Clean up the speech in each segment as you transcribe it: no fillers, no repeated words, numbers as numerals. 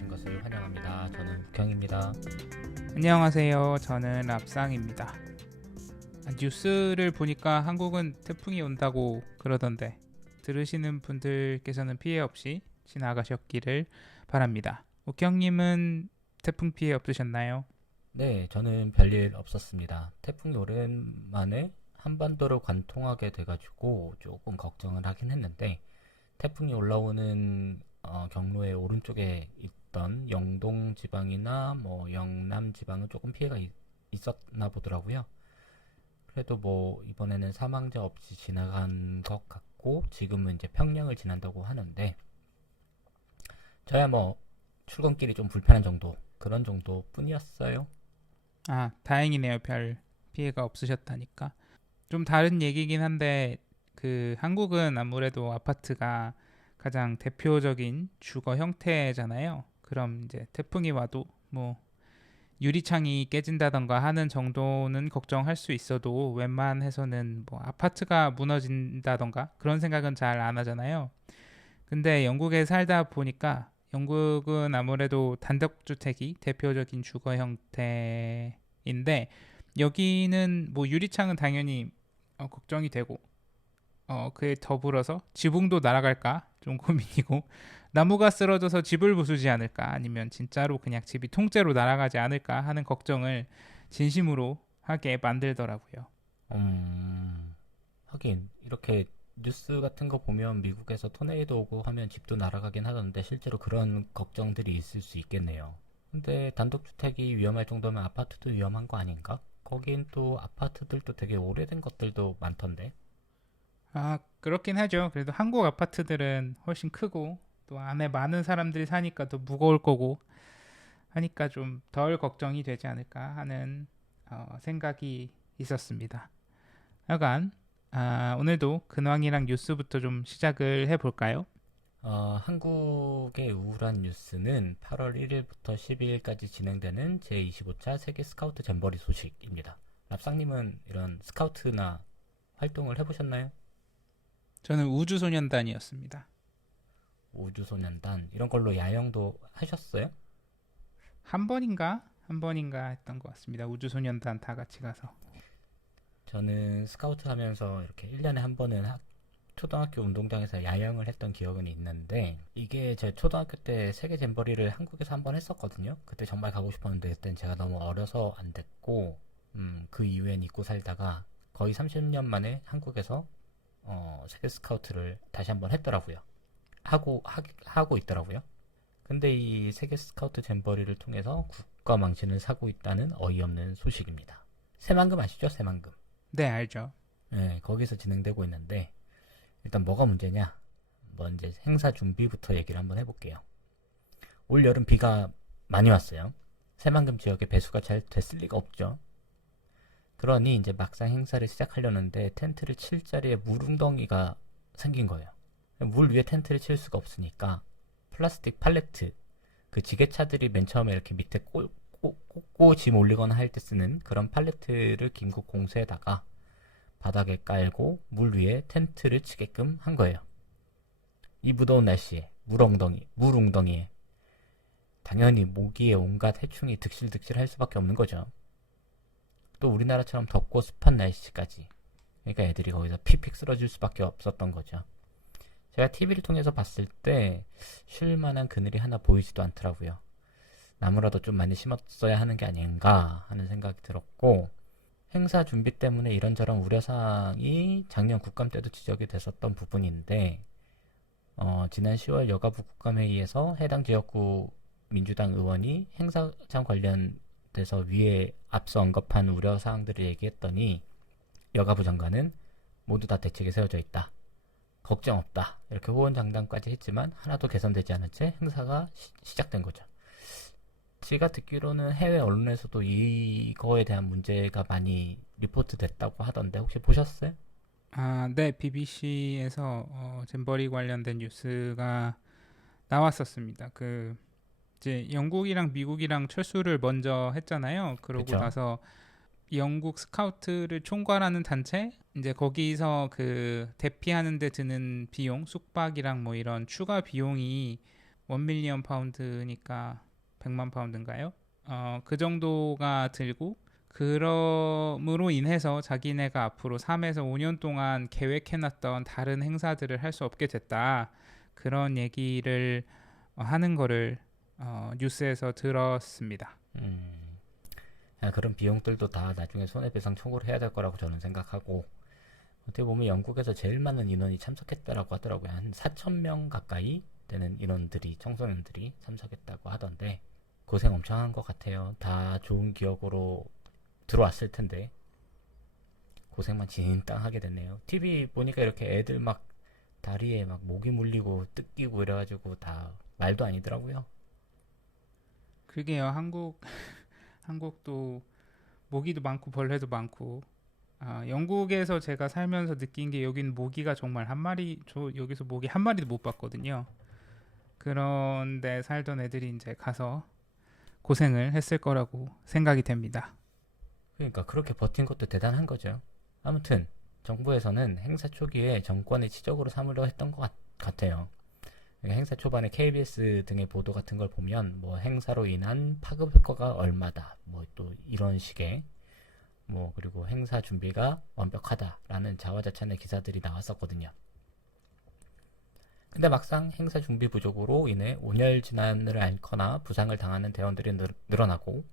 오신 것을 환영합니다. 저는 국형입니다. 안녕하세요. 저는 랍상입니다. 뉴스를 보니까 한국은 태풍이 온다고 그러던데 들으시는 분들께서는 피해 없이 지나가셨기를 바랍니다. 옥형님은 태풍 피해 없으셨나요? 네, 저는 별일 없었습니다. 태풍이 오랜만에 한반도를 관통하게 돼가지고 조금 걱정을 하긴 했는데 태풍이 올라오는 경로의 오른쪽에 있던 영동 지방이나 뭐 영남 지방은 조금 피해가 있었나 보더라고요. 그래도 뭐 이번에는 사망자 없이 지나간 것 같고 지금은 이제 평양을 지난다고 하는데 저야 뭐 출근길이 좀 불편한 정도 그런 정도 뿐이었어요. 다행이네요. 별 피해가 없으셨다니까. 좀 다른 얘기긴 한데 한국은 아무래도 아파트가 가장 대표적인 주거 형태잖아요. 그럼 이제 태풍이 와도 뭐 유리창이 깨진다던가 하는 정도는 걱정할 수 있어도 웬만해서는 뭐 아파트가 무너진다던가 그런 생각은 잘 안 하잖아요. 근데 영국에 살다 보니까 영국은 아무래도 단독주택이 대표적인 주거 형태인데 여기는 뭐 유리창은 당연히 걱정이 되고 그에 더불어서 지붕도 날아갈까 좀 고민이고 나무가 쓰러져서 집을 부수지 않을까 아니면 진짜로 그냥 집이 통째로 날아가지 않을까 하는 걱정을 진심으로 하게 만들더라고요. 음, 하긴 이렇게 뉴스 같은 거 보면 미국에서 토네이도 오고 하면 집도 날아가긴 하던데 실제로 그런 걱정들이 있을 수 있겠네요. 근데 단독주택이 위험할 정도면 아파트도 위험한 거 아닌가? 거긴 또 아파트들도 되게 오래된 것들도 많던데. 그렇긴 하죠. 그래도 한국 아파트들은 훨씬 크고 또 안에 많은 사람들이 사니까 더 무거울 거고 하니까 좀 덜 걱정이 되지 않을까 하는 생각이 있었습니다. 하여간 오늘도 근황이랑 뉴스부터 좀 시작을 해볼까요? 한국의 우울한 뉴스는 8월 1일부터 12일까지 진행되는 제25차 세계 스카우트 잼버리 소식입니다. 랍상님은 이런 스카우트나 활동을 해보셨나요? 저는 우주소년단이었습니다. 우주소년단 이런 걸로 야영도 하셨어요? 한 번인가 했던 것 같습니다. 우주소년단 다 같이 가서. 저는 스카우트 하면서 이렇게 1년에 한 번은 초등학교 운동장에서 야영을 했던 기억은 있는데 이게 제 초등학교 때 세계 잼버리를 한국에서 한 번 했었거든요. 그때 정말 가고 싶었는데 그땐 제가 너무 어려서 안 됐고 그 이후엔 잊고 살다가 거의 30년 만에 한국에서 세계 스카우트를 다시 한 번 했더라고요. 하고 있더라고요. 근데 이 세계 스카우트 잼버리를 통해서 국가 망신을 사고 있다는 어이없는 소식입니다. 새만금 아시죠? 새만금. 네, 알죠. 네, 거기서 진행되고 있는데 일단 뭐가 문제냐? 먼저 행사 준비부터 얘기를 한번 해볼게요. 올 여름 비가 많이 왔어요. 새만금 지역에 배수가 잘 됐을 리가 없죠. 그러니 이제 막상 행사를 시작하려는데 텐트를 칠 자리에 물웅덩이가 생긴 거예요. 물 위에 텐트를 칠 수가 없으니까 플라스틱 팔레트, 그 지게차들이 맨 처음에 이렇게 밑에 꽂고 짐 올리거나 할 때 쓰는 그런 팔레트를 긴급 공수에다가 바닥에 깔고 물 위에 텐트를 치게끔 한 거예요. 이 무더운 날씨에 물웅덩이에 당연히 모기에 온갖 해충이 득실득실 할 수밖에 없는 거죠. 또 우리나라처럼 덥고 습한 날씨까지. 그러니까 애들이 거기서 픽픽 쓰러질 수밖에 없었던 거죠. 제가 TV를 통해서 봤을 때 쉴만한 그늘이 하나 보이지도 않더라고요. 나무라도 좀 많이 심었어야 하는 게 아닌가 하는 생각이 들었고 행사 준비 때문에 이런저런 우려사항이 작년 국감 때도 지적이 됐었던 부분인데 지난 10월 여가부 국감회의에서 해당 지역구 민주당 의원이 행사장 관련돼서 위에 앞서 언급한 우려사항들을 얘기했더니 여가부 장관은 모두 다 대책이 세워져 있다. 걱정 없다. 이렇게 호언장담까지 했지만 하나도 개선되지 않은 채 행사가 시작된 거죠. 제가 듣기로는 해외 언론에서도 이거에 대한 문제가 많이 리포트 됐다고 하던데 혹시 보셨어요? 네, BBC에서 잼버리 관련된 뉴스가 나왔었습니다. 이제 영국이랑 미국이랑 철수를 먼저 했잖아요. 그러고 그렇죠. 나서 영국 스카우트를 총괄하는 단체 이제 거기서 대피하는 데 드는 비용 숙박이랑 뭐 이런 추가 비용이 1밀리언 파운드니까 100만 파운드인가요? 그 정도가 들고 그럼으로 인해서 자기네가 앞으로 3에서 5년 동안 계획해놨던 다른 행사들을 할 수 없게 됐다. 그런 얘기를 하는 거를 뉴스에서 들었습니다. 그런 비용들도 다 나중에 손해배상 청구를 해야 될 거라고 저는 생각하고, 어떻게 보면 영국에서 제일 많은 인원이 참석했다라고 하더라고요. 한 4,000명 가까이 되는 인원들이, 청소년들이 참석했다고 하던데, 고생 엄청 한 것 같아요. 다 좋은 기억으로 들어왔을 텐데 고생만 진땅 하게 됐네요. TV 보니까 이렇게 애들 막 다리에 막 모기 물리고 뜯기고 이래가지고 다 말도 아니더라고요. 그게요. 한국도 모기도 많고 벌레도 많고 영국에서 제가 살면서 느낀 게 여긴 모기가 정말 한 마리 저 여기서 모기 한 마리도 못 봤거든요. 그런데 살던 애들이 이제 가서 고생을 했을 거라고 생각이 됩니다. 그러니까 그렇게 버틴 것도 대단한 거죠. 아무튼 정부에서는 행사 초기에 정권의 치적으로 삼으려 했던 것 같아요. 그러니까 행사 초반에 KBS 등의 보도 같은 걸 보면 뭐 행사로 인한 파급 효과가 얼마다 뭐 또 이런 식의 뭐 그리고 행사 준비가 완벽하다라는 자화자찬의 기사들이 나왔었거든요. 근데 막상 행사 준비 부족으로 인해 온열 질환을 앓거나 부상을 당하는 대원들이 늘어나고,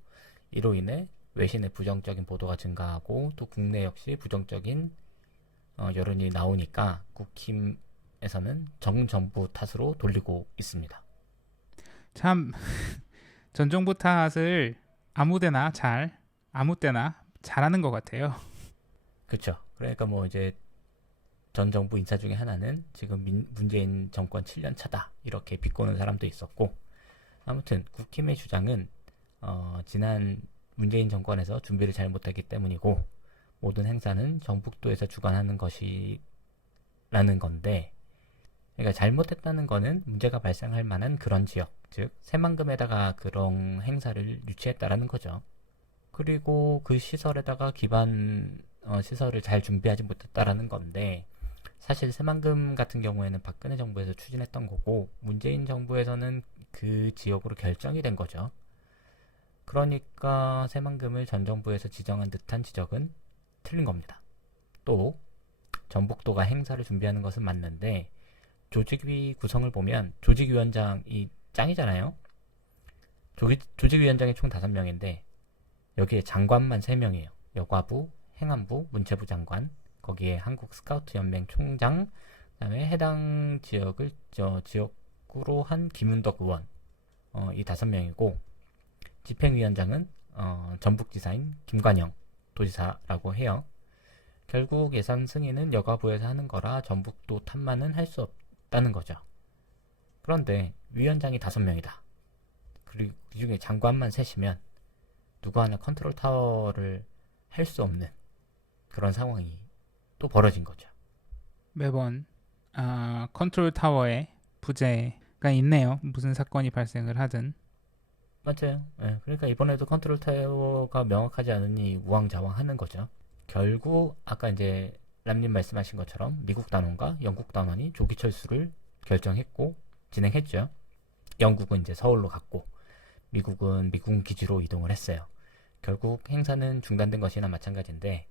이로 인해 외신의 부정적인 보도가 증가하고 또 국내 역시 부정적인 여론이 나오니까 국힘에서는 정정부 탓으로 돌리고 있습니다. 참 전 정부 탓을 아무 때나 잘하는 것 같아요. 그렇죠. 그러니까 뭐 이제 전 정부 인사 중에 하나는 지금 문재인 정권 7년 차다 이렇게 비꼬는 사람도 있었고, 아무튼 국힘의 주장은 지난 문재인 정권에서 준비를 잘 못했기 때문이고 모든 행사는 정북도에서 주관하는 것이라는 건데, 그러니까 잘못했다는 거는 문제가 발생할 만한 그런 지역, 즉 새만금에다가 그런 행사를 유치했다라는 거죠. 그리고 그 시설에다가 기반 시설을 잘 준비하지 못했다라는 건데, 사실 새만금 같은 경우에는 박근혜 정부에서 추진했던 거고 문재인 정부에서는 그 지역으로 결정이 된 거죠. 그러니까 새만금을 전 정부에서 지정한 듯한 지적은 틀린 겁니다. 또 전북도가 행사를 준비하는 것은 맞는데 조직위 구성을 보면 조직위원장이 짱이잖아요. 조직위원장이 총 5명인데 여기에 장관만 3명이에요. 여가부, 행안부, 문체부 장관, 거기에 한국 스카우트 연맹 총장, 그다음에 해당 지역을 지역구로 한 김윤덕 의원, 이 5명이고 집행위원장은 전북지사인 김관영 도지사라고 해요. 결국 예산 승인은 여가부에서 하는 거라 전북도 탓만은 할 수 없다는 거죠. 그런데 위원장이 5명이다. 그리고 그 중에 장관만 3이면 누구 하나 컨트롤 타워를 할 수 없는 그런 상황이 또 벌어진 거죠. 매번 컨트롤 타워에 부재가 있네요. 무슨 사건이 발생을 하든. 맞아요. 예, 그러니까 이번에도 컨트롤 타워가 명확하지 않으니 우왕좌왕하는 거죠. 결국 아까 이제 람님 말씀하신 것처럼 미국 단원과 영국 단원이 조기 철수를 결정했고 진행했죠. 영국은 이제 서울로 갔고 미국은 미군 기지로 이동을 했어요. 결국 행사는 중단된 것이나 마찬가지인데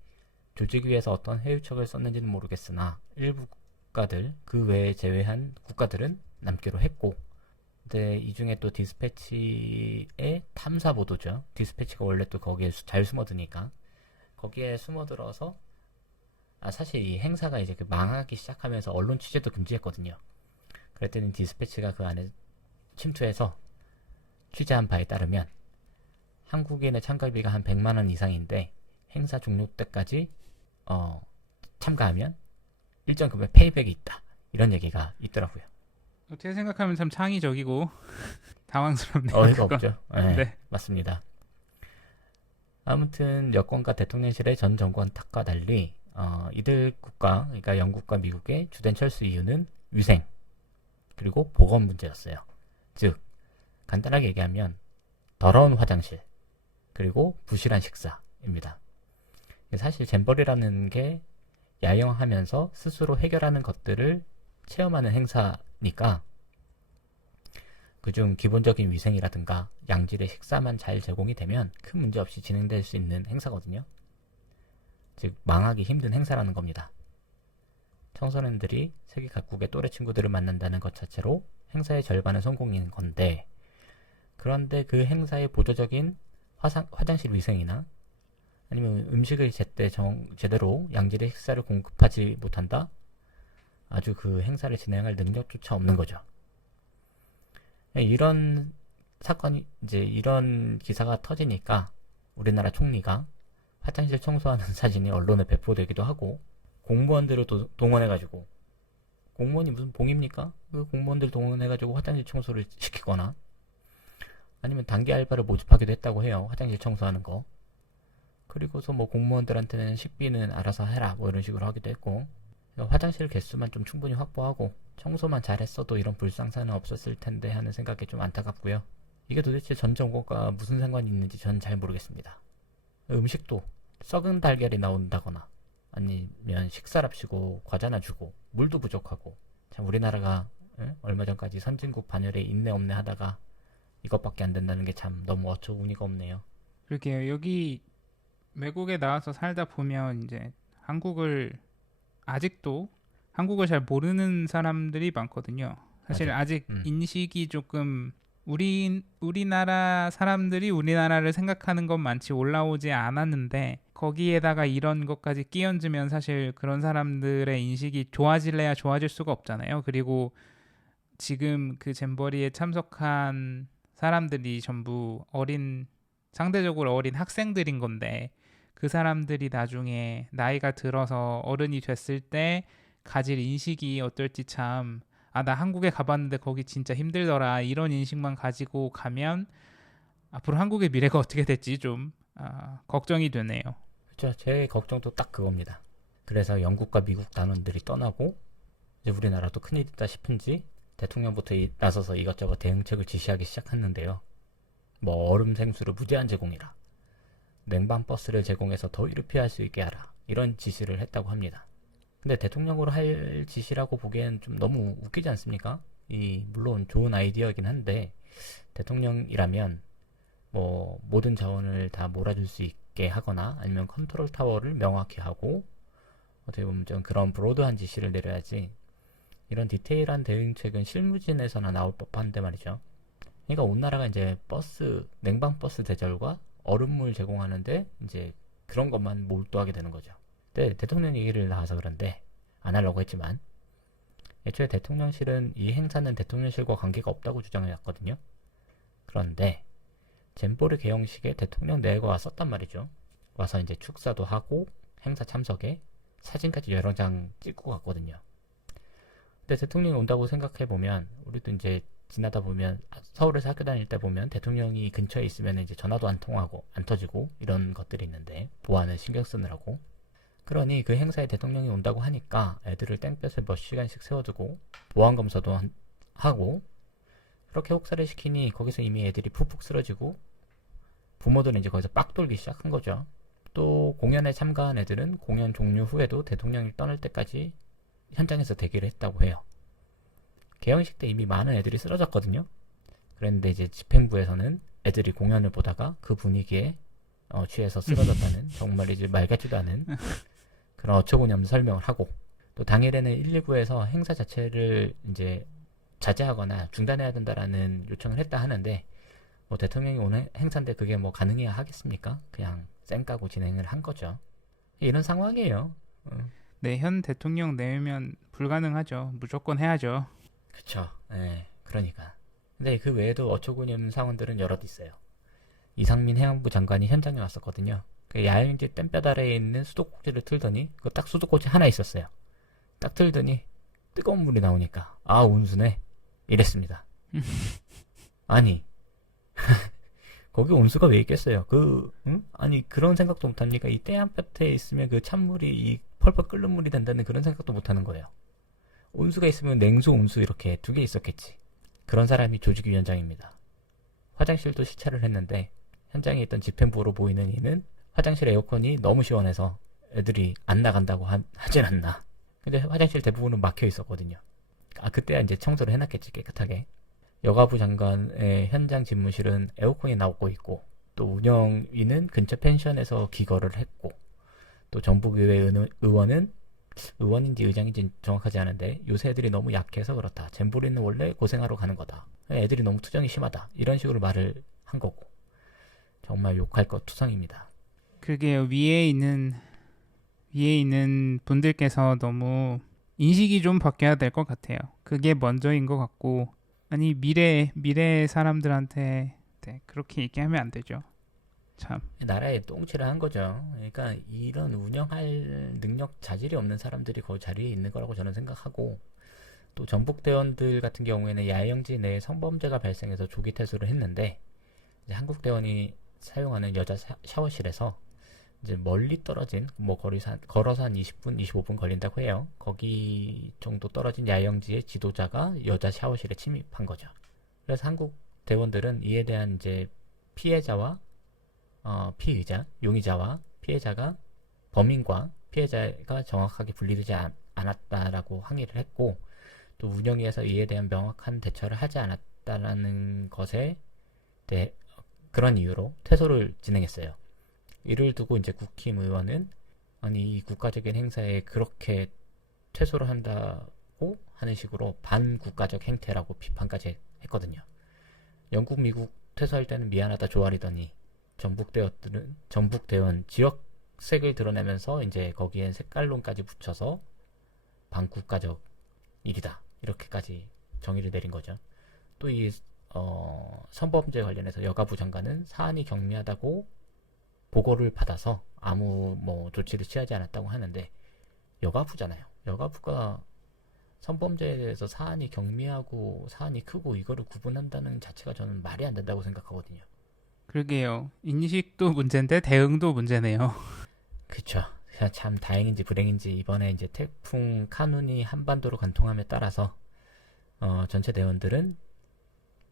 조직위에서 어떤 회유책을 썼는지는 모르겠으나 일부 국가들, 그 외에 제외한 국가들은 남기로 했고, 근데 이 중에 또 디스패치의 탐사 보도죠. 디스패치가 원래 또 거기에 잘 숨어드니까 거기에 숨어들어서 사실 이 행사가 이제 망하기 시작하면서 언론 취재도 금지했거든요. 그랬더니 디스패치가 그 안에 침투해서 취재한 바에 따르면 한국인의 참가비가 한 100만 원 이상인데 행사 종료 때까지 참가하면 일정 금액 페이백이 있다. 이런 얘기가 있더라고요. 어떻게 생각하면 참 창의적이고 당황스럽네요. 어이가 그건. 없죠. 네, 네. 맞습니다. 아무튼 여권과 대통령실의 전 정권 탓과 달리 이들 국가, 그러니까 영국과 미국의 주된 철수 이유는 위생 그리고 보건 문제였어요. 즉 간단하게 얘기하면 더러운 화장실 그리고 부실한 식사입니다. 사실 잼버리라는 게 야영하면서 스스로 해결하는 것들을 체험하는 행사니까 그중 기본적인 위생이라든가 양질의 식사만 잘 제공이 되면 큰 문제 없이 진행될 수 있는 행사거든요. 즉 망하기 힘든 행사라는 겁니다. 청소년들이 세계 각국의 또래 친구들을 만난다는 것 자체로 행사의 절반은 성공인 건데, 그런데 그 행사의 보조적인 화장실 위생이나 아니면 음식을 제대로 양질의 식사를 공급하지 못한다? 아주 그 행사를 진행할 능력조차 없는 거죠. 이런 이런 기사가 터지니까 우리나라 총리가 화장실 청소하는 사진이 언론에 배포되기도 하고, 공무원들을 동원해가지고, 공무원이 무슨 봉입니까? 그 공무원들 동원해가지고 화장실 청소를 시키거나, 아니면 단기 알바를 모집하기도 했다고 해요. 화장실 청소하는 거. 그리고서 뭐 공무원들한테는 식비는 알아서 해라 뭐 이런 식으로 하기도 했고, 화장실 개수만 좀 충분히 확보하고 청소만 잘했어도 이런 불상사는 없었을 텐데 하는 생각이 좀 안타깝고요. 이게 도대체 전 정권과 무슨 상관이 있는지 전 잘 모르겠습니다. 음식도 썩은 달걀이 나온다거나 아니면 식사랍시고 과자나 주고 물도 부족하고, 참 우리나라가 얼마 전까지 선진국 반열에 있네 없네 하다가 이것밖에 안 된다는 게 참 너무 어처구니가 없네요. 그러게요. 여기 외국에 나와서 살다 보면 이제 아직도 한국을 잘 모르는 사람들이 많거든요. 사실 맞아요. 아직 인식이 조금 우리나라 사람들이 우리나라를 생각하는 것 많이 올라오지 않았는데, 거기에다가 이런 것까지 끼얹으면 사실 그런 사람들의 인식이 좋아질래야 좋아질 수가 없잖아요. 그리고 지금 그 잼버리에 참석한 사람들이 전부 상대적으로 어린 학생들인 건데, 그 사람들이 나중에 나이가 들어서 어른이 됐을 때 가질 인식이 어떨지 참, 나 한국에 가봤는데 거기 진짜 힘들더라, 이런 인식만 가지고 가면 앞으로 한국의 미래가 어떻게 될지 좀 걱정이 되네요. 그렇죠. 제 걱정도 딱 그겁니다. 그래서 영국과 미국 단원들이 떠나고 이제 우리나라도 큰일이다 싶은지 대통령부터 나서서 이것저것 대응책을 지시하기 시작했는데요. 뭐 얼음 생수를 무제한 제공이라, 냉방 버스를 제공해서 더위를 피할 수 있게 하라, 이런 지시를 했다고 합니다. 근데 대통령으로 할 지시라고 보기엔 좀 너무 웃기지 않습니까? 물론 좋은 아이디어이긴 한데, 대통령이라면 뭐 모든 자원을 다 몰아줄 수 있게 하거나 아니면 컨트롤 타워를 명확히 하고, 어떻게 보면 좀 그런 브로드한 지시를 내려야지, 이런 디테일한 대응책은 실무진에서나 나올 법한데 말이죠. 그러니까 온 나라가 이제 냉방 버스 대절과 얼음물 제공하는데 이제 그런 것만 몰두하게 되는 거죠. 근데 대통령 얘기를 나와서 그런데 안 하려고 했지만, 애초에 대통령실은 이 행사는 대통령실과 관계가 없다고 주장해왔거든요. 그런데 잼버리 개영식에 대통령 내외가 왔었단 말이죠. 와서 이제 축사도 하고 행사 참석에 사진까지 여러 장 찍고 갔거든요. 근데 대통령이 온다고 생각해보면, 우리도 이제 지나다 보면, 서울에서 학교 다닐 때 보면 대통령이 근처에 있으면 이제 전화도 안 통하고 안 터지고 이런 것들이 있는데, 보안을 신경 쓰느라고. 그러니 그 행사에 대통령이 온다고 하니까 애들을 땡볕에 몇 시간씩 세워두고 보안 검사도 하고, 그렇게 혹사를 시키니 거기서 이미 애들이 푹푹 쓰러지고 부모들은 이제 거기서 빡 돌기 시작한 거죠. 또 공연에 참가한 애들은 공연 종료 후에도 대통령이 떠날 때까지 현장에서 대기를 했다고 해요. 개영식 때 이미 많은 애들이 쓰러졌거든요. 그런데 이제 집행부에서는 애들이 공연을 보다가 그 분위기에 취해서 쓰러졌다는 정말 이제 말 같지도 않은 그런 어처구니 없는 설명을 하고, 또 당일에는 119에서 행사 자체를 이제 자제하거나 중단해야 된다라는 요청을 했다 하는데, 뭐 대통령이 오는 행사인데 그게 뭐 가능해야 하겠습니까? 그냥 쌩 까고 진행을 한 거죠. 이런 상황이에요. 네, 현 대통령 내면 불가능하죠. 무조건 해야죠. 그쵸. 네, 그러니까. 근데 그 외에도 어처구니 없는 상황들은 여럿 있어요. 이상민 해양부 장관이 현장에 왔었거든요. 그 야영지 뗏볕 아래에 있는 수도꼭지를 틀더니, 그 딱 수도꼭지 하나 있었어요. 딱 틀더니 뜨거운 물이 나오니까 온수네 이랬습니다. 아니 거기 온수가 왜 있겠어요? 아니 그런 생각도 못합니까? 이 뗏볕에 있으면 그 찬물이 이 펄펄 끓는 물이 된다는 그런 생각도 못하는 거예요. 온수가 있으면 냉수, 온수 이렇게 두 개 있었겠지. 그런 사람이 조직위원장입니다. 화장실도 시찰을 했는데 현장에 있던 집행부로 보이는 이는 화장실 에어컨이 너무 시원해서 애들이 안 나간다고 하진 않나. 근데 화장실 대부분은 막혀 있었거든요. 그때야 이제 청소를 해놨겠지, 깨끗하게. 여가부 장관의 현장 집무실은 에어컨이 나오고 있고, 또 운영위는 근처 펜션에서 기거를 했고, 또 전북의회 의원은 의원인지 의장인지 정확하지 않은데 요새 애들이 너무 약해서 그렇다. 잼보리는 원래 고생하러 가는 거다. 애들이 너무 투정이 심하다. 이런 식으로 말을 한 거고. 정말 욕할 것 투성입니다. 그게요. 위에 있는 분들께서 너무 인식이 좀 바뀌어야 될 것 같아요. 그게 먼저인 것 같고, 아니 미래 사람들한테 네, 그렇게 얘기하면 안 되죠. 참. 나라에 똥칠을 한 거죠. 그러니까 이런 운영할 능력 자질이 없는 사람들이 그 자리에 있는 거라고 저는 생각하고, 또 전북대원들 같은 경우에는 야영지 내에 성범죄가 발생해서 조기 퇴소를 했는데, 이제 한국대원이 사용하는 여자 샤워실에서 이제 멀리 떨어진 걸어서 한 20분, 25분 걸린다고 해요. 거기 정도 떨어진 야영지의 지도자가 여자 샤워실에 침입한 거죠. 그래서 한국 대원들은 이에 대한 이제 피해자와 피의자, 용의자와 피해자가 범인과 피해자가 정확하게 분리되지 않았다라고 항의를 했고, 또 운영위에서 이에 대한 명확한 대처를 하지 않았다라는 것에 대해 그런 이유로 퇴소를 진행했어요. 이를 두고 이제 국힘 의원은 아니 이 국가적인 행사에 그렇게 퇴소를 한다고 하는 식으로 반국가적 행태라고 비판까지 했거든요. 영국, 미국 퇴소할 때는 미안하다 조아리더니 전북대원 지역색을 드러내면서 이제 거기엔 색깔론까지 붙여서 반국가적 일이다 이렇게까지 정의를 내린 거죠. 또 이 성범죄 관련해서 여가부 장관은 사안이 경미하다고 보고를 받아서 아무 조치를 취하지 않았다고 하는데, 여가부잖아요. 여가부가 성범죄에 대해서 사안이 경미하고 사안이 크고 이거를 구분한다는 자체가 저는 말이 안 된다고 생각하거든요. 그러게요. 인식도 문제인데 대응도 문제네요. 그쵸. 참 다행인지 불행인지 이번에 이제 태풍 카눈이 한반도로 관통함에 따라서 전체 대원들은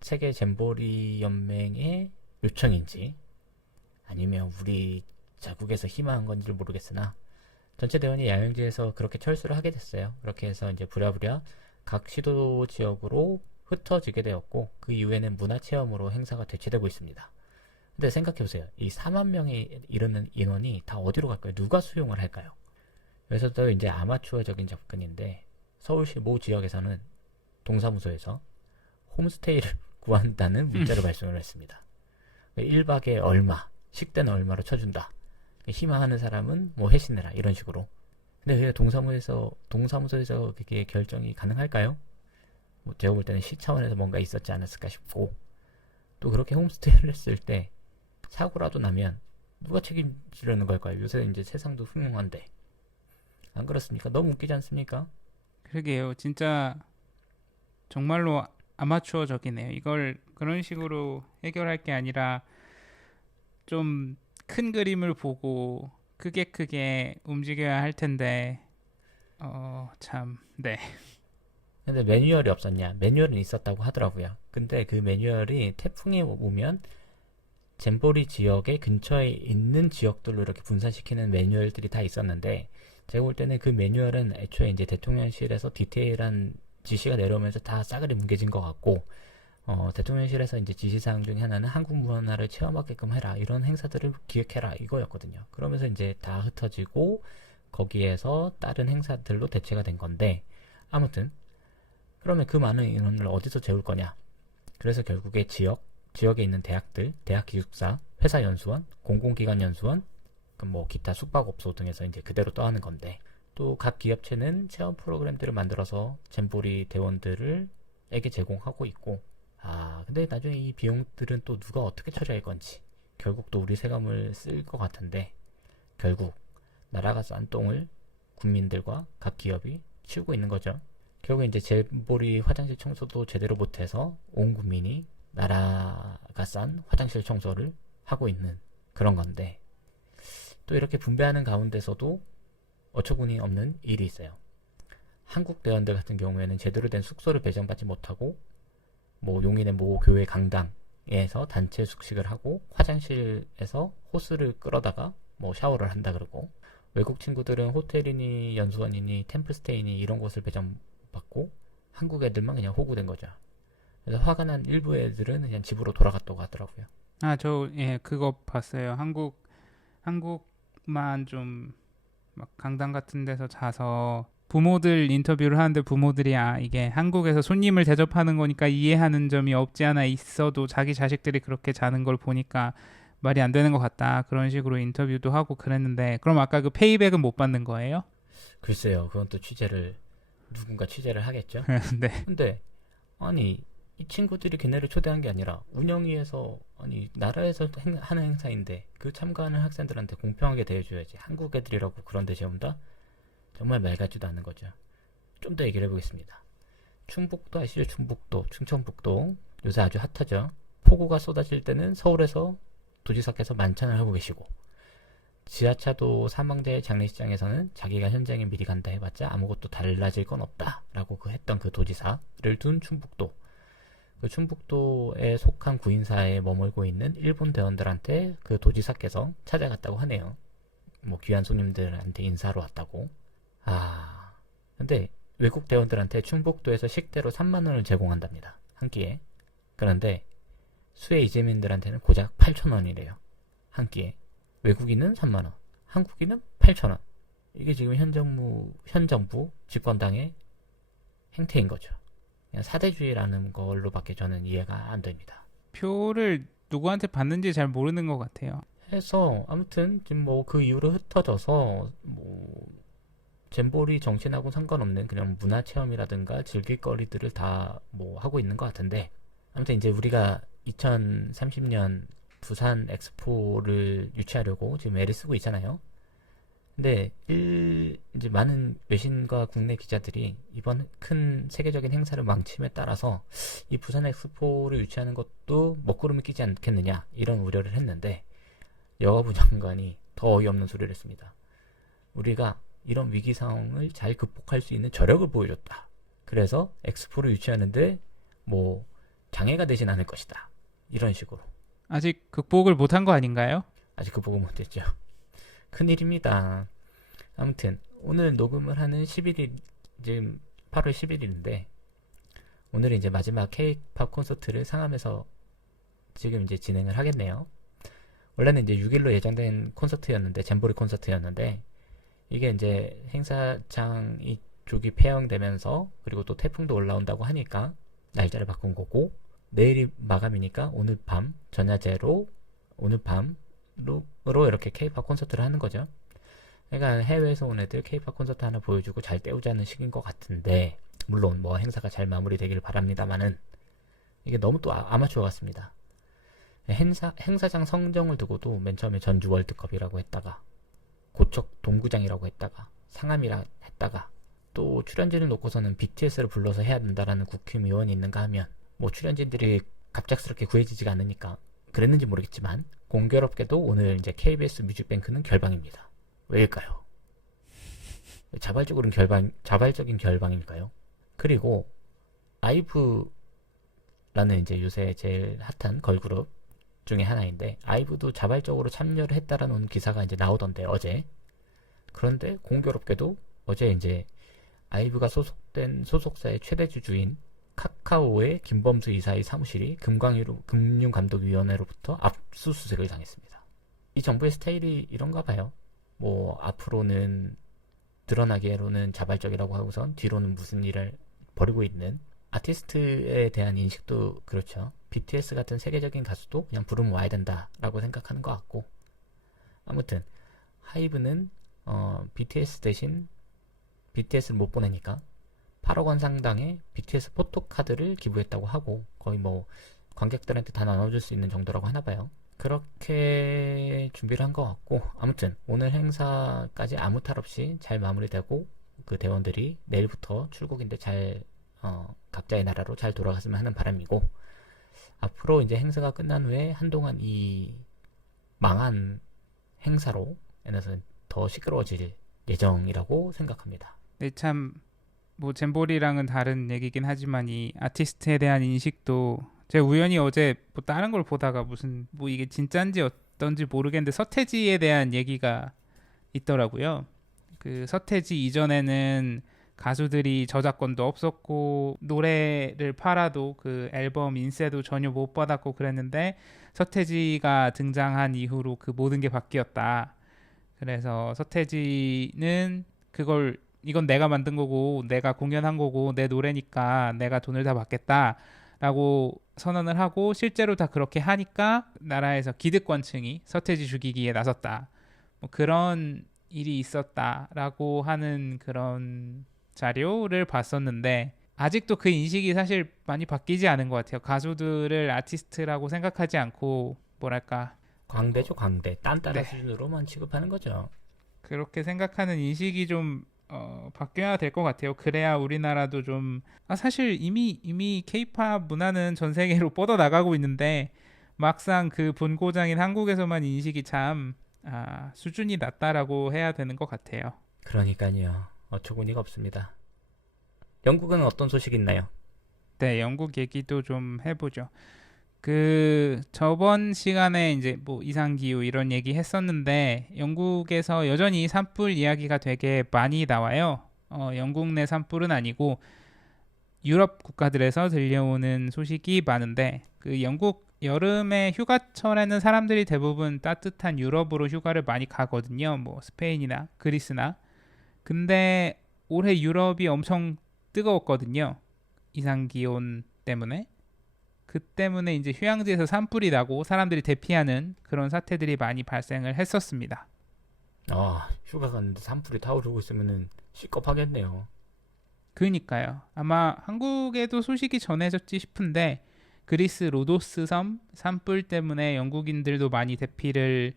세계 잼보리 연맹의 요청인지 아니면 우리 자국에서 희망한 건지 모르겠으나 전체 대원이 야영지에서 그렇게 철수를 하게 됐어요. 그렇게 해서 이제 부랴부랴 각 시도 지역으로 흩어지게 되었고, 그 이후에는 문화체험으로 행사가 대체되고 있습니다. 근데 생각해보세요. 이 4만 명에 이르는 인원이 다 어디로 갈까요? 누가 수용을 할까요? 그래서 또 이제 아마추어적인 접근인데, 서울시 모 지역에서는 동사무소에서 홈스테이를 구한다는 문자를 발송을 했습니다. 1박에 얼마, 식대는 얼마로 쳐준다. 희망하는 사람은 해신해라 이런 식으로. 근데 왜 동사무소에서 그게 결정이 가능할까요? 제가 볼 때는 시 차원에서 뭔가 있었지 않았을까 싶고, 또 그렇게 홈스테이를 했을 때 사고라도 나면 누가 책임지려는 걸까요? 요새 이제 세상도 흉흉한데 안 그렇습니까? 너무 웃기지 않습니까? 그러게요. 진짜 정말로 아마추어적이네요. 이걸 그런 식으로 해결할 게 아니라 좀 큰 그림을 보고 크게 움직여야 할 텐데 참 네. 근데 매뉴얼이 없었냐? 매뉴얼은 있었다고 하더라고요. 근데 그 매뉴얼이 태풍이 오면 잼보리 지역의 근처에 있는 지역들로 이렇게 분산시키는 매뉴얼들이 다 있었는데, 제가 볼 때는 그 매뉴얼은 애초에 이제 대통령실에서 디테일한 지시가 내려오면서 다 싸그리 뭉개진 것 같고, 대통령실에서 이제 지시사항 중에 하나는 한국 문화를 체험하게끔 해라, 이런 행사들을 기획해라 이거였거든요. 그러면서 이제 다 흩어지고 거기에서 다른 행사들로 대체가 된 건데, 아무튼 그러면 그 많은 인원을 어디서 재울 거냐? 그래서 결국에 지역에 있는 대학들, 대학 기숙사, 회사 연수원, 공공기관 연수원, 기타 숙박업소 등에서 이제 그대로 떠하는 건데, 또 각 기업체는 체험 프로그램들을 만들어서 잼보리 대원들에게 제공하고 있고, 근데 나중에 이 비용들은 또 누가 어떻게 처리할 건지, 결국 또 우리 세금을 쓸 것 같은데, 결국 나라가 싼 똥을 국민들과 각 기업이 치우고 있는 거죠. 결국 이제 잼보리 화장실 청소도 제대로 못해서 온 국민이 나라가 싼 화장실 청소를 하고 있는 그런 건데, 또 이렇게 분배하는 가운데서도 어처구니 없는 일이 있어요. 한국 대원들 같은 경우에는 제대로 된 숙소를 배정받지 못하고 용인의 모 교회 강당에서 단체 숙식을 하고 화장실에서 호스를 끌어다가 샤워를 한다 그러고, 외국 친구들은 호텔이니 연수원이니 템플스테이니 이런 곳을 배정받고 한국 애들만 그냥 호구된 거죠. 그래서 화가 난 일부 애들은 그냥 집으로 돌아갔다고 하더라고요. 저 예, 그거 봤어요. 한국만 좀 막 강당 같은 데서 자서 부모들 인터뷰를 하는데 부모들이 이게 한국에서 손님을 대접하는 거니까 이해하는 점이 없지 않아 있어도 자기 자식들이 그렇게 자는 걸 보니까 말이 안 되는 것 같다. 그런 식으로 인터뷰도 하고 그랬는데 그럼 아까 그 페이백은 못 받는 거예요? 글쎄요, 그건 또 누군가 취재를 하겠죠. 네. 근데 아니 이 친구들이 걔네를 초대한 게 아니라 운영위에서 아니 나라에서 하는 행사인데 그 참가하는 학생들한테 공평하게 대해줘야지 한국 애들이라고 그런 데 재운다? 정말 말 같지도 않는 거죠. 좀 더 얘기를 해보겠습니다. 충북도 아시죠? 충북도, 충청북도 요새 아주 핫하죠. 폭우가 쏟아질 때는 서울에서 도지사께서 만찬을 하고 계시고 지하차도 사망자의 장례식장에서는 자기가 현장에 미리 간다 해봤자 아무것도 달라질 건 없다 라고 했던 그 도지사를 둔 충북도, 그 충북도에 속한 구인사에 머물고 있는 일본 대원들한테 그 도지사께서 찾아갔다고 하네요. 뭐 귀한 손님들한테 인사하러 왔다고. 근데 외국 대원들한테 충북도에서 식대로 3만 원을 제공한답니다. 한 끼에. 그런데 수해 이재민들한테는 고작 8천 원이래요. 한 끼에. 외국인은 3만 원, 한국인은 8천 원. 이게 지금 현 정부 집권당의 행태인 거죠. 그냥 사대주의라는 걸로밖에 저는 이해가 안 됩니다. 표를 누구한테 받는지 잘 모르는 것 같아요. 해서 아무튼 지금 뭐 그 이후로 흩어져서 뭐 잼볼이 정신하고 상관없는 그냥 문화 체험이라든가 즐길거리들을 다 뭐 하고 있는 것 같은데, 아무튼 이제 우리가 2030년 부산 엑스포를 유치하려고 지금 애를 쓰고 있잖아요. 근데 이제 많은 외신과 국내 기자들이 이번 큰 세계적인 행사를 망침에 따라서 이 부산 엑스포를 유치하는 것도 먹구름이 끼지 않겠느냐 이런 우려를 했는데, 여가부 장관이 더 어이없는 소리를 했습니다. 우리가 이런 위기 상황을 잘 극복할 수 있는 저력을 보여줬다. 그래서 엑스포를 유치하는데 뭐 장애가 되진 않을 것이다. 이런 식으로. 아직 극복을 못한 거 아닌가요? 아직 극복을 못했죠. 큰일입니다. 아무튼 오늘 녹음을 하는 11일, 지금 8월 11일인데 오늘은 이제 마지막 K-팝 콘서트를 상암에서 지금 이제 진행을 하겠네요. 원래는 이제 6일로 예정된 콘서트였는데, 잼보리 콘서트였는데, 이게 이제 행사장이 조기 폐영되면서 그리고 또 태풍도 올라온다고 하니까 날짜를 바꾼 거고, 내일이 마감이니까 오늘 밤 전야제로 오늘 밤으로 이렇게 K-팝 콘서트를 하는 거죠. 그러니까 해외에서 온 애들 K-팝 콘서트 하나 보여주고 잘 때우자는 식인 것 같은데, 물론 뭐 행사가 잘 마무리되길 바랍니다만은 이게 너무 또 아마추어 같습니다. 행사장 성정을 두고도 맨 처음에 전주 월드컵이라고 했다가 고척 동구장이라고 했다가 상암이라 했다가 또 출연진을 놓고서는 BTS를 불러서 해야 된다라는 국힘의원이 있는가 하면 뭐 출연진들이 갑작스럽게 구해지지가 않으니까 그랬는지 모르겠지만 공교롭게도 오늘 이제 KBS 뮤직뱅크는 결방입니다. 왜일까요? 자발적인 결방일까요? 그리고 아이브라는 이제 요새 제일 핫한 걸그룹 중에 하나인데, 아이브도 자발적으로 참여를 했다라는 기사가 이제 나오던데 어제. 그런데 공교롭게도 어제 이제 아이브가 소속된 소속사의 최대 주주인 카카오의 김범수 이사의 사무실이 금융감독위원회로부터 압수수색을 당했습니다. 이 정부의 스타일이 이런가 봐요. 뭐 앞으로는 드러나기로는 자발적이라고 하고선 뒤로는 무슨 일을 벌이고 있는, 아티스트에 대한 인식도 그렇죠. BTS 같은 세계적인 가수도 그냥 부르면 와야 된다라고 생각하는 것 같고, 아무튼 하이브는 BTS 대신 BTS를 못 보내니까 8억 원 상당의 BTS 포토카드를 기부했다고 하고, 거의 뭐 관객들한테 다 나눠줄 수 있는 정도라고 하나 봐요. 그렇게 준비를 한 것 같고, 아무튼 오늘 행사까지 아무 탈 없이 잘 마무리되고 그 대원들이 내일부터 출국인데 잘 각자의 나라로 잘 돌아갔으면 하는 바람이고, 앞으로 이제 행사가 끝난 후에 한동안 이 망한 행사로 인해서 더 시끄러워질 예정이라고 생각합니다. 네, 참 뭐 잼볼이랑은 다른 얘기긴 하지만 이 아티스트에 대한 인식도, 제가 우연히 어제 뭐 다른 걸 보다가 무슨 뭐 이게 진짜인지 어떤지 모르겠는데 서태지에 대한 얘기가 있더라고요. 그 서태지 이전에는 가수들이 저작권도 없었고 노래를 팔아도 그 앨범 인세도 전혀 못 받았고 그랬는데 서태지가 등장한 이후로 그 모든 게 바뀌었다. 그래서 서태지는 그걸 이건 내가 만든 거고 내가 공연한 거고 내 노래니까 내가 돈을 다 받겠다라고 선언을 하고 실제로 다 그렇게 하니까 나라에서 기득권층이 서태지 죽이기에 나섰다. 뭐 그런 일이 있었다라고 하는 그런 자료를 봤었는데 아직도 그 인식이 사실 많이 바뀌지 않은 것 같아요. 가수들을 아티스트라고 생각하지 않고 뭐랄까 광대죠, 광대. 딴따라 네, 수준으로만 취급하는 거죠. 그렇게 생각하는 인식이 좀 바뀌어야 될 것 같아요. 그래야 우리나라도 좀 사실 이미 케이팝 문화는 전 세계로 뻗어 나가고 있는데 막상 그 본고장인 한국에서만 인식이 참 수준이 낮다라고 해야 되는 것 같아요. 그러니까요. 어처구니가 없습니다. 영국은 어떤 소식 있나요? 네, 영국 얘기도 좀 해보죠. 그 저번 시간에 이제 뭐 이상기후 이런 얘기 했었는데 영국에서 여전히 산불 이야기가 되게 많이 나와요. 영국 내 산불은 아니고 유럽 국가들에서 들려오는 소식이 많은데 그 영국 여름에 휴가철에는 사람들이 대부분 따뜻한 유럽으로 휴가를 많이 가거든요. 뭐 스페인이나 그리스나. 근데 올해 유럽이 엄청 뜨거웠거든요. 이상 기온 때문에. 그 때문에 이제 휴양지에서 산불이 나고 사람들이 대피하는 그런 사태들이 많이 발생을 했었습니다. 휴가 갔는데 산불이 타오르고 있으면은 시겁하겠네요. 그니까요. 아마 한국에도 소식이 전해졌지 싶은데 그리스 로도스 섬 산불 때문에 영국인들도 많이 대피를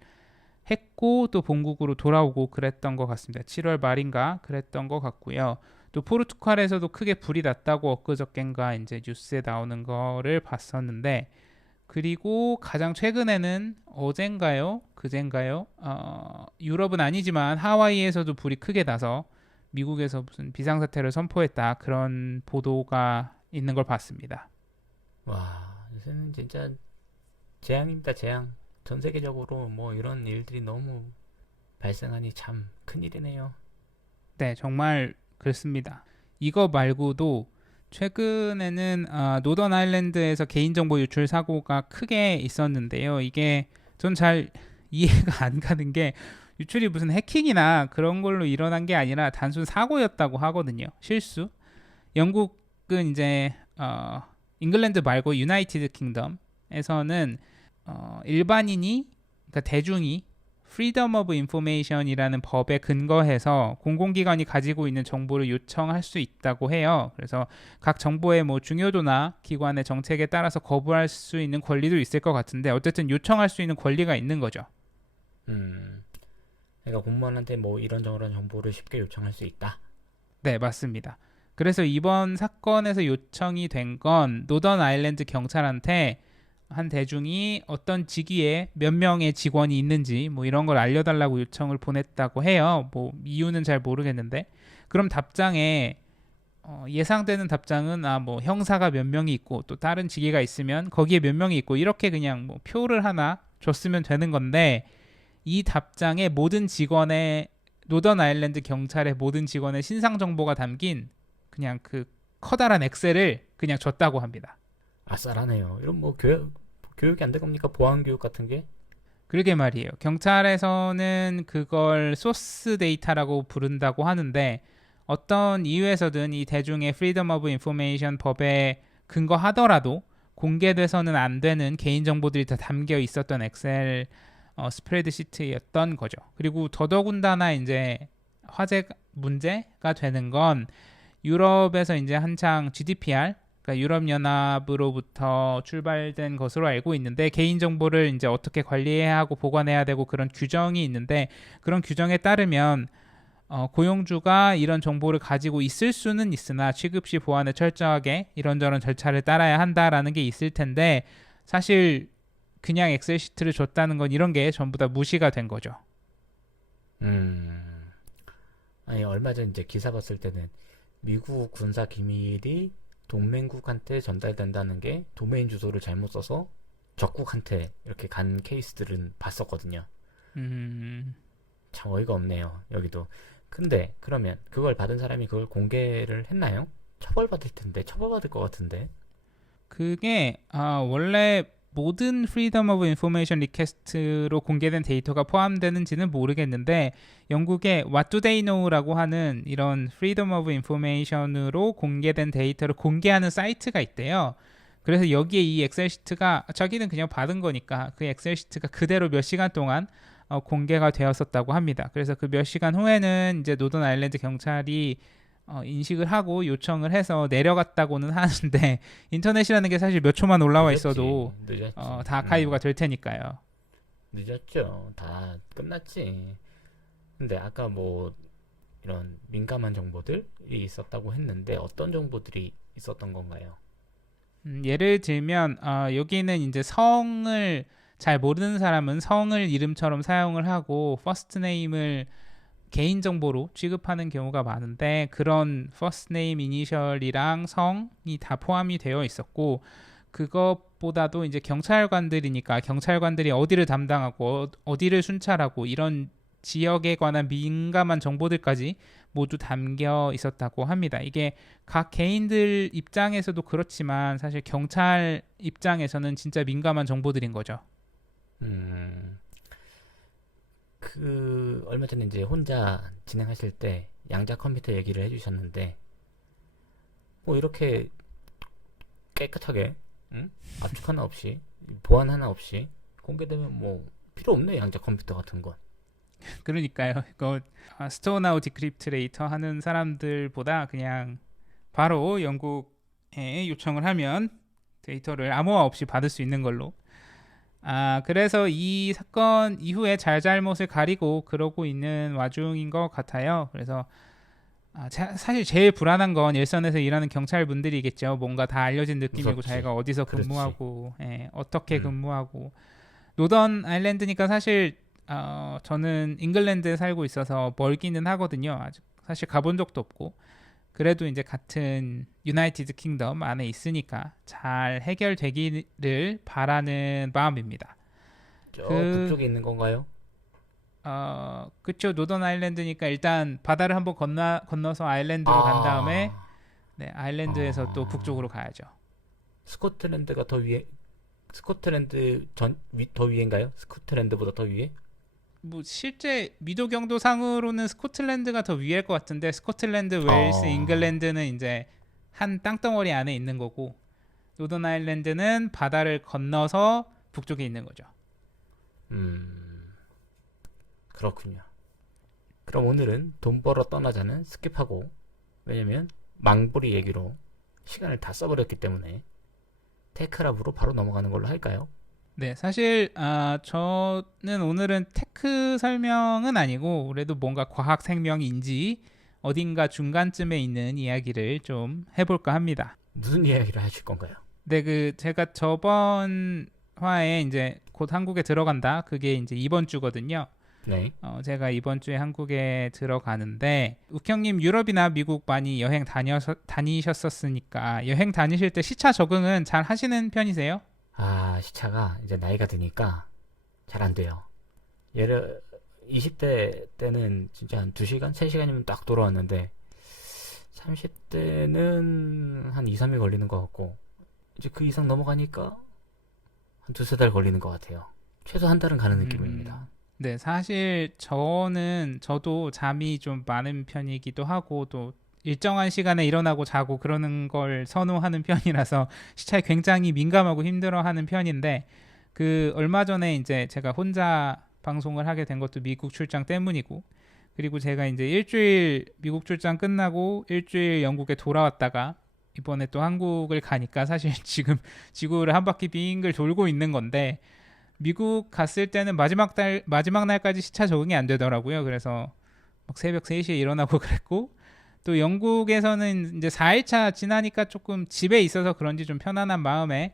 했고 또 본국으로 돌아오고 그랬던 것 같습니다. 7월 말인가 그랬던 것 같고요. 또 포르투갈에서도 크게 불이 났다고 엊그저껜가 이제 뉴스에 나오는 거를 봤었는데 그리고 가장 최근에는 어젠가요? 그젠가요? 유럽은 아니지만 하와이에서도 불이 크게 나서 미국에서 무슨 비상사태를 선포했다 그런 보도가 있는 걸 봤습니다. 와, 요새는 진짜 재앙입니다, 재앙. 전 세계적으로 뭐 이런 일들이 너무 발생하니 참 큰일이네요. 네, 정말 그렇습니다. 이거 말고도 최근에는 노던 아일랜드에서 개인정보 유출 사고가 크게 있었는데요. 이게 전 잘 이해가 안 가는 게 유출이 무슨 해킹이나 그런 걸로 일어난 게 아니라 단순 사고였다고 하거든요. 실수. 영국은 이제 잉글랜드 말고 유나이티드 킹덤에서는 일반인이 그러니까 대중이 프리덤 오브 인포메이션이라는 법에 근거해서 공공기관이 가지고 있는 정보를 요청할 수 있다고 해요. 그래서 각 정보의 뭐 중요도나 기관의 정책에 따라서 거부할 수 있는 권리도 있을 것 같은데 어쨌든 요청할 수 있는 권리가 있는 거죠. 음, 그러니까 공무원한테 뭐 이런저런 정보를 쉽게 요청할 수 있다. 네, 맞습니다. 그래서 이번 사건에서 요청이 된 건 노던 아일랜드 경찰한테 한 대중이 어떤 직위에 몇 명의 직원이 있는지 뭐 이런 걸 알려달라고 요청을 보냈다고 해요. 뭐 이유는 잘 모르겠는데 그럼 답장에 예상되는 답장은 뭐 형사가 몇 명이 있고 또 다른 직위가 있으면 거기에 몇 명이 있고 이렇게 그냥 뭐 표를 하나 줬으면 되는 건데 이 답장에 모든 직원의 노던 아일랜드 경찰의 모든 직원의 신상 정보가 담긴 그냥 그 커다란 엑셀을 그냥 줬다고 합니다. 아싸라네요. 이런 뭐 교육이 안 된 겁니까? 보안 교육 같은 게? 그러게 말이에요. 경찰에서는 그걸 소스 데이터라고 부른다고 하는데 어떤 이유에서든 이 대중의 프리덤 오브 인포메이션 법에 근거하더라도 공개돼서는 안 되는 개인 정보들이 다 담겨 있었던 엑셀 스프레드시트였던 거죠. 그리고 더더군다나 이제 문제가 되는 건 유럽에서 이제 한창 GDPR 그러니까 유럽연합으로부터 출발된 것으로 알고 있는데 개인정보를 이제 어떻게 관리해야 하고 보관해야 되고 그런 규정이 있는데 그런 규정에 따르면 고용주가 이런 정보를 가지고 있을 수는 있으나 취급 시 보안을 철저하게 이런저런 절차를 따라야 한다라는 게 있을 텐데 사실 그냥 엑셀 시트를 줬다는 건 이런 게 전부 다 무시가 된 거죠. 아니, 얼마 전 이제 기사 봤을 때는 미국 군사 기밀이 동맹국한테 전달된다는 게 도메인 주소를 잘못 써서 적국한테 이렇게 간 케이스들은 봤었거든요. 음, 참 어이가 없네요. 여기도 근데 그러면 그걸 받은 사람이 그걸 공개를 했나요? 처벌받을 텐데, 처벌받을 것 같은데. 그게 원래 모든 Freedom of Information 리퀘스트로 공개된 데이터가 포함되는지는 모르겠는데 영국의 What Do They Know라고 하는 이런 Freedom of Information으로 공개된 데이터를 공개하는 사이트가 있대요. 그래서 여기에 이 엑셀 시트가 자기는 그냥 받은 거니까 그 엑셀 시트가 그대로 몇 시간 동안 공개가 되었었다고 합니다. 그래서 그 몇 시간 후에는 이제 노던 아일랜드 경찰이 인식을 하고 요청을 해서 내려갔다고는 하는데 인터넷이라는 게 사실 몇 초만 올라와 있어도 늦었지. 다 아카이브가 될 테니까요. 늦었죠. 다 끝났지. 근데 아까 뭐 이런 민감한 정보들이 있었다고 했는데 어떤 정보들이 있었던 건가요? 예를 들면 여기는 이제 성을 잘 모르는 사람은 성을 이름처럼 사용을 하고 퍼스트 네임을 개인 정보로 취급하는 경우가 많은데 그런 퍼스트 네임 이니셜이랑 성이 다 포함이 되어 있었고 그것보다도 이제 경찰관들이니까 경찰관들이 어디를 담당하고 어디를 순찰하고 이런 지역에 관한 민감한 정보들까지 모두 담겨 있었다고 합니다. 이게 각 개인들 입장에서도 그렇지만 사실 경찰 입장에서는 진짜 민감한 정보들인 거죠. 음, 얼마 전에 이제 혼자 진행하실 때 양자 컴퓨터 얘기를 해주셨는데, 뭐 이렇게 깨끗하게, 응? 압축 하나 없이, 보안 하나 없이 공개되면 뭐 필요 없네, 양자 컴퓨터 같은 건. 그러니까요. 이거 스토어 나우 디크립트 레이터 하는 사람들보다 그냥 바로 영국에 요청을 하면 데이터를 암호화 없이 받을 수 있는 걸로. 그래서 이 사건 이후에 잘잘못을 가리고 그러고 있는 와중인 것 같아요. 그래서 사실 제일 불안한 건 일선에서 일하는 경찰분들이겠죠. 뭔가 다 알려진 느낌이고 무섭지. 자기가 어디서 그렇지. 근무하고 어떻게 음. 근무하고 노던 아일랜드니까 사실 저는 잉글랜드에 살고 있어서 멀기는 하거든요. 아직 사실 가본 적도 없고 그래도 이제 같은 유나이티드 킹덤 안에 있으니까 잘 해결되기를 바라는 마음입니다. 저 그 북쪽에 있는 건가요? 그쵸. 노던 아일랜드니까 일단 바다를 한번 건너서 아일랜드로 간 다음에 네, 아일랜드에서 또 북쪽으로 가야죠. 스코틀랜드가 더 위에, 더 위인가요? 스코틀랜드보다 더 위에? 뭐 실제 미도 경도 상으로는 스코틀랜드가 더 위일 것 같은데 스코틀랜드, 웨일스, 잉글랜드는 이제 한 땅덩어리 안에 있는 거고 노던 아일랜드는 바다를 건너서 북쪽에 있는 거죠. 그렇군요. 그럼 오늘은 돈 벌어 떠나자는 스킵하고, 왜냐면 망부리 얘기로 시간을 다 써버렸기 때문에 테크랍으로 바로 넘어가는 걸로 할까요? 네, 사실 저는 오늘은 테크 설명은 아니고 그래도 뭔가 과학 생명인지 어딘가 중간쯤에 있는 이야기를 좀 해볼까 합니다. 무슨 이야기를 하실 건가요? 네, 제가 저번 화에 이제 곧 한국에 들어간다. 그게 이제 이번 주거든요. 네. 제가 이번 주에 한국에 들어가는데 욱형님 유럽이나 미국 많이 여행 다니셨었으니까 여행 다니실 때 시차 적응은 잘 하시는 편이세요? 시차가 이제 나이가 드니까 잘 안 돼요. 20대 때는 진짜 한 2시간, 3시간이면 딱 돌아왔는데 30대는 한 2, 3일 걸리는 것 같고 이제 그 이상 넘어가니까 한 2-3달 걸리는 것 같아요. 최소 한 달은 가는 느낌입니다. 네, 사실 저도 잠이 좀 많은 편이기도 하고 또 일정한 시간에 일어나고 자고 그러는 걸 선호하는 편이라서 시차에 굉장히 민감하고 힘들어하는 편인데 그 얼마 전에 이제 제가 혼자 방송을 하게 된 것도 미국 출장 때문이고 그리고 제가 이제 일주일 미국 출장 끝나고 일주일 영국에 돌아왔다가 이번에 또 한국을 가니까 사실 지금 지구를 한 바퀴 빙글 돌고 있는 건데 미국 갔을 때는 마지막 날까지 시차 적응이 안 되더라고요. 그래서 막 새벽 3시에 일어나고 그랬고 또 영국에서는 이제 4일차 지나니까 조금 집에 있어서 그런지 좀 편안한 마음에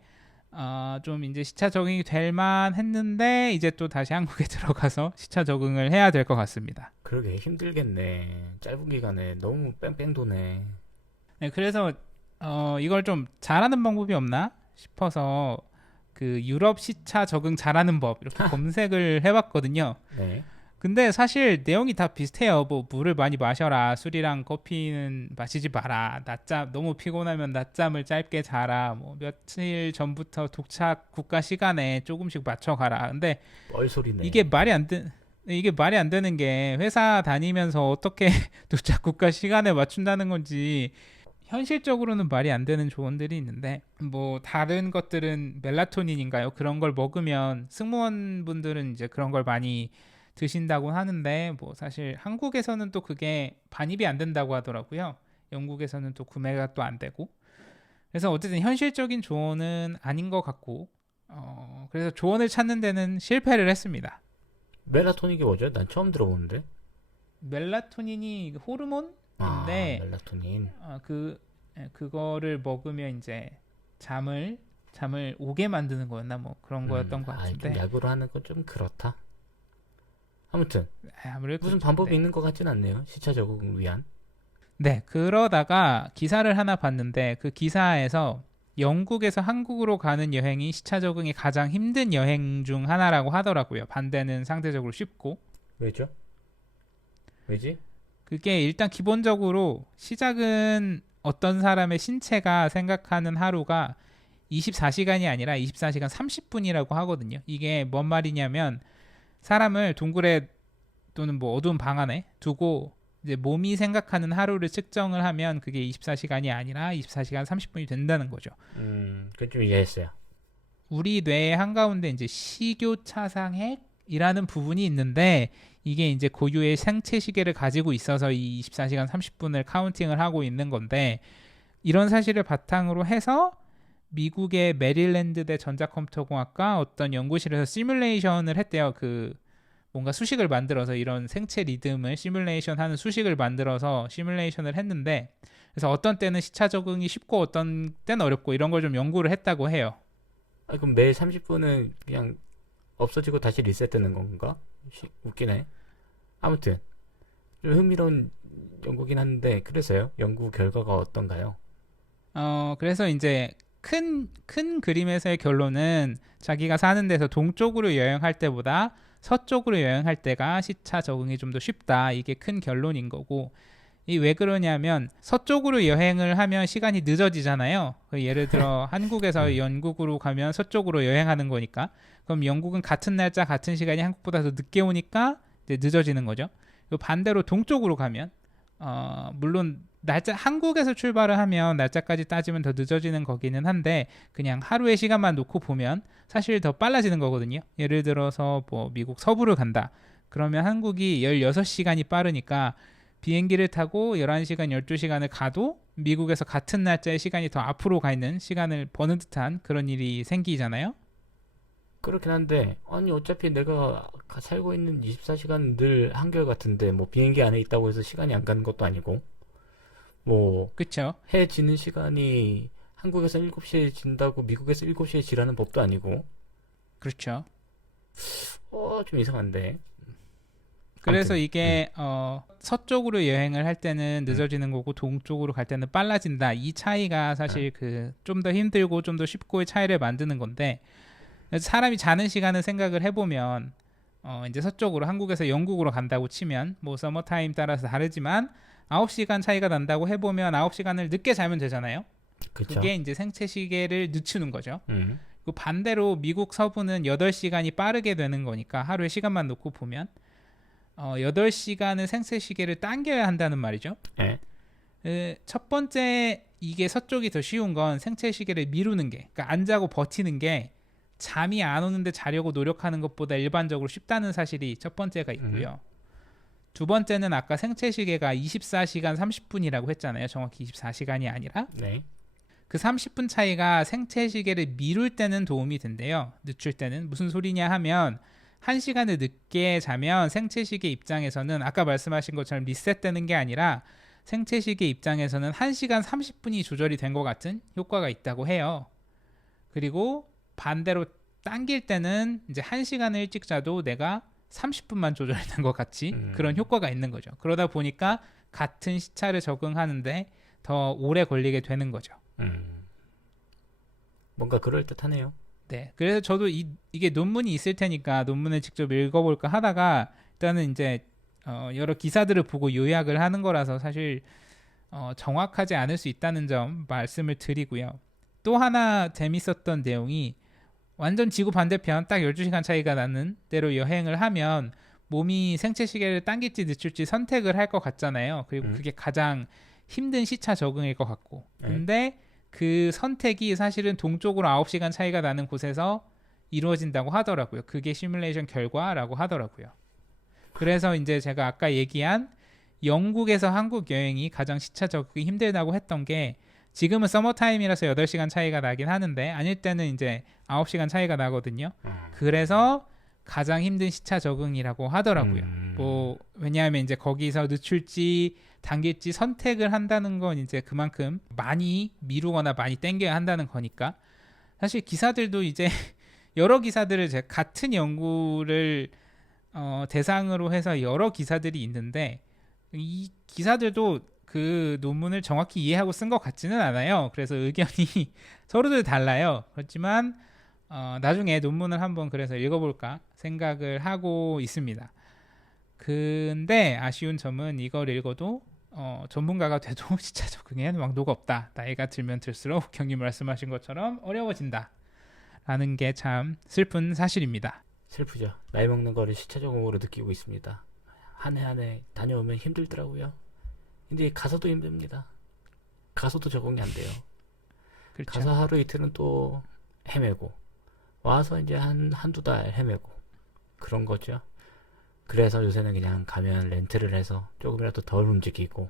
좀 이제 시차 적응이 될 만했는데 이제 또 다시 한국에 들어가서 시차 적응을 해야 될 것 같습니다. 그러게 힘들겠네. 짧은 기간에 너무 뺑뺑 도네. 네, 그래서 이걸 좀 잘하는 방법이 없나 싶어서 그 유럽 시차 적응 잘하는 법 이렇게 검색을 해봤거든요. 네. 근데 사실 내용이 다 비슷해요. 뭐 물을 많이 마셔라. 술이랑 커피는 마시지 마라. 낮잠 너무 피곤하면 낮잠을 짧게 자라. 뭐 며칠 전부터 도착 국가 시간에 조금씩 맞춰 가라. 근데 뻘소리네. 이게 말이 안 되는 게 회사 다니면서 어떻게 도착 국가 시간에 맞춘다는 건지 현실적으로는 말이 안 되는 조언들이 있는데 뭐 다른 것들은 멜라토닌인가요? 그런 걸 먹으면 승무원분들은 이제 그런 걸 많이 드신다고 하는데 뭐 사실 한국에서는 또 그게 반입이 안 된다고 하더라고요. 영국에서는 또 구매가 또 안 되고 그래서 어쨌든 현실적인 조언은 아닌 것 같고 그래서 조언을 찾는 데는 실패를 했습니다. 멜라토닉이 뭐죠? 난 처음 들어보는데. 멜라토닌이 아, 호르몬인데 멜라토닌. 그거를 먹으면 이제 잠을 오게 만드는 거였나 뭐 그런 거였던 것 좀 같은데 약으로 하는 건 좀 그렇다. 아무튼 아무래도 무슨 방법이 네. 있는 것 같진 않네요. 시차 적응을 위한. 네, 그러다가 기사를 하나 봤는데 그 기사에서 영국에서 한국으로 가는 여행이 시차 적응이 가장 힘든 여행 중 하나라고 하더라고요. 반대는 상대적으로 쉽고. 왜죠? 왜지? 그게 일단 기본적으로 시작은 어떤 사람의 신체가 생각하는 하루가 24시간이 아니라 24시간 30분이라고 하거든요. 이게 뭔 말이냐면 사람을 동굴에 또는 뭐 어두운 방 안에 두고 이제 몸이 생각하는 하루를 측정을 하면 그게 24시간이 아니라 24시간 30분이 된다는 거죠. 그건 좀 이해했어요. 우리 뇌의 한가운데 이제 식교차상핵이라는 부분이 있는데 이게 이제 고유의 생체 시계를 가지고 있어서 이 24시간 30분을 카운팅을 하고 있는 건데 이런 사실을 바탕으로 해서 미국의 메릴랜드대 전자컴퓨터공학과 어떤 연구실에서 시뮬레이션을 했대요. 그 뭔가 수식을 만들어서 이런 생체 리듬을 시뮬레이션 하는 수식을 만들어서 시뮬레이션을 했는데 그래서 어떤 때는 시차 적응이 쉽고 어떤 때는 어렵고 이런 걸 좀 연구를 했다고 해요. 그럼 매일 30분은 그냥 없어지고 다시 리셋되는 건가? 웃기네. 아무튼 좀 흥미로운 연구긴 한데 그래서요? 연구 결과가 어떤가요? 그래서 이제 큰 그림에서의 결론은 자기가 사는 데서 동쪽으로 여행할 때보다 서쪽으로 여행할 때가 시차 적응이 좀 더 쉽다. 이게 큰 결론인 거고. 이 왜 그러냐면 서쪽으로 여행을 하면 시간이 늦어지잖아요. 예를 들어 한국에서 음, 영국으로 가면 서쪽으로 여행하는 거니까. 그럼 영국은 같은 날짜 같은 시간이 한국보다 더 늦게 오니까 이제 늦어지는 거죠. 그리고 반대로 동쪽으로 가면 물론 날짜 한국에서 출발을 하면 날짜까지 따지면 더 늦어지는 거기는 한데 그냥 하루의 시간만 놓고 보면 사실 더 빨라지는 거거든요. 예를 들어서 뭐 미국 서부를 간다. 그러면 한국이 16시간이 빠르니까 비행기를 타고 11시간, 12시간을 가도 미국에서 같은 날짜의 시간이 더 앞으로 가 있는 시간을 버는 듯한 그런 일이 생기잖아요. 그렇긴 한데 아니 어차피 내가 살고 있는 24시간 늘 한결같은데 뭐 비행기 안에 있다고 해서 시간이 안 가는 것도 아니고 뭐 그렇죠? 해 지는 시간이 한국에서 7시에 진다고 미국에서 7시에 지라는 법도 아니고 그렇죠. 좀 이상한데 그래서 아무튼 이게 서쪽으로 여행을 할 때는 늦어지는 거고 동쪽으로 갈 때는 빨라진다. 이 차이가 사실 그 좀 더 힘들고 좀 더 쉽고의 차이를 만드는 건데 사람이 자는 시간을 생각을 해보면 이제 서쪽으로 한국에서 영국으로 간다고 치면 뭐 서머타임 따라서 다르지만 9시간 차이가 난다고 해보면 9시간을 늦게 자면 되잖아요. 그쵸 그게 이제 생체 시계를 늦추는 거죠. 음, 그 반대로 미국 서부는 8시간이 빠르게 되는 거니까 하루의 시간만 놓고 보면 8시간은 생체 시계를 당겨야 한다는 말이죠. 예. 첫 번째 이게 서쪽이 더 쉬운 건 생체 시계를 미루는 게 그러니까 안 자고 버티는 게 잠이 안 오는데 자려고 노력하는 것보다 일반적으로 쉽다는 사실이 첫 번째가 있고요. 두 번째는 아까 생체 시계가 24시간 30분이라고 했잖아요. 정확히 24시간이 아니라 네. 그 30분 차이가 생체 시계를 미룰 때는 도움이 된대요. 늦출 때는 무슨 소리냐 하면 1시간을 늦게 자면 생체 시계 입장에서는 아까 말씀하신 것처럼 리셋되는 게 아니라 생체 시계 입장에서는 1시간 30분이 조절이 된 것 같은 효과가 있다고 해요. 그리고 반대로 당길 때는 이제 1시간을 일찍 자도 내가 30분만 조절된 것 같이 그런 효과가 있는 거죠. 그러다 보니까 같은 시차를 적응하는데 더 오래 걸리게 되는 거죠. 뭔가 그럴듯하네요. 네, 그래서 저도 이게 논문이 있을 테니까 논문을 직접 읽어볼까 하다가 일단은 이제 여러 기사들을 보고 요약을 하는 거라서 사실 정확하지 않을 수 있다는 점 말씀을 드리고요. 또 하나 재밌었던 내용이 완전 지구 반대편 딱 12시간 차이가 나는 대로 여행을 하면 몸이 생체 시계를 당길지 늦출지 선택을 할 것 같잖아요. 그리고 그게 가장 힘든 시차 적응일 것 같고. 근데 그 선택이 사실은 동쪽으로 9시간 차이가 나는 곳에서 이루어진다고 하더라고요. 그게 시뮬레이션 결과라고 하더라고요. 그래서 이제 제가 아까 얘기한 영국에서 한국 여행이 가장 시차 적응이 힘들다고 했던 게 지금은 서머타임이라서 8시간 차이가 나긴 하는데 아닐 때는 이제 9시간 차이가 나거든요. 그래서 가장 힘든 시차 적응이라고 하더라고요. 뭐 왜냐하면 이제 거기서 늦출지 당길지 선택을 한다는 건 이제 그만큼 많이 미루거나 많이 땡겨야 한다는 거니까. 사실 기사들도 이제 여러 기사들을 제가 같은 연구를 대상으로 해서 여러 기사들이 있는데 이 기사들도 그 논문을 정확히 이해하고 쓴 것 같지는 않아요. 그래서 의견이 서로들 달라요. 그렇지만 나중에 논문을 한번 그래서 읽어볼까 생각을 하고 있습니다. 근데 아쉬운 점은 이걸 읽어도 전문가가 돼도 시차 적응에는 왕도가 없다. 나이가 들면 들수록 경님 말씀하신 것처럼 어려워진다. 라는 게 참 슬픈 사실입니다. 슬프죠. 나이 먹는 거를 시차 적응으로 느끼고 있습니다. 한 해 한 해 다녀오면 힘들더라고요. 근데 가서도 힘듭니다. 가서도 적응이 안 돼요. 그렇죠. 가서 하루 이틀은 또 헤매고 와서 이제 한두 달 헤매고 그런 거죠. 그래서 요새는 그냥 가면 렌트를 해서 조금이라도 덜 움직이고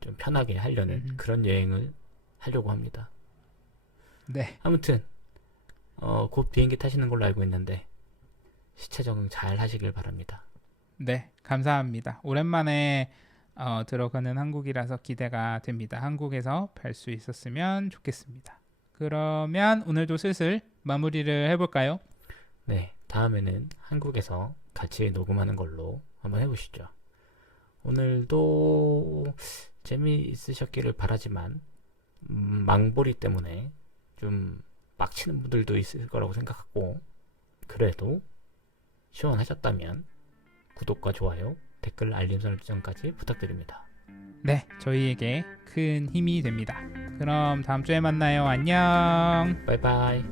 좀 편하게 하려는 그런 여행을 하려고 합니다. 네. 아무튼 곧 비행기 타시는 걸로 알고 있는데 시차 적응 잘 하시길 바랍니다. 네, 감사합니다. 오랜만에 들어가는 한국이라서 기대가 됩니다. 한국에서 뵐 수 있었으면 좋겠습니다. 그러면 오늘도 슬슬 마무리를 해볼까요? 네, 다음에는 한국에서 같이 녹음하는 걸로 한번 해보시죠. 오늘도 재미있으셨기를 바라지만 망보리 때문에 좀 빡치는 분들도 있을 거라고 생각하고 그래도 시원하셨다면 구독과 좋아요, 댓글, 알림 설정까지 부탁드립니다. 네, 저희에게 큰 힘이 됩니다. 그럼 다음 주에 만나요. 안녕. 바이바이.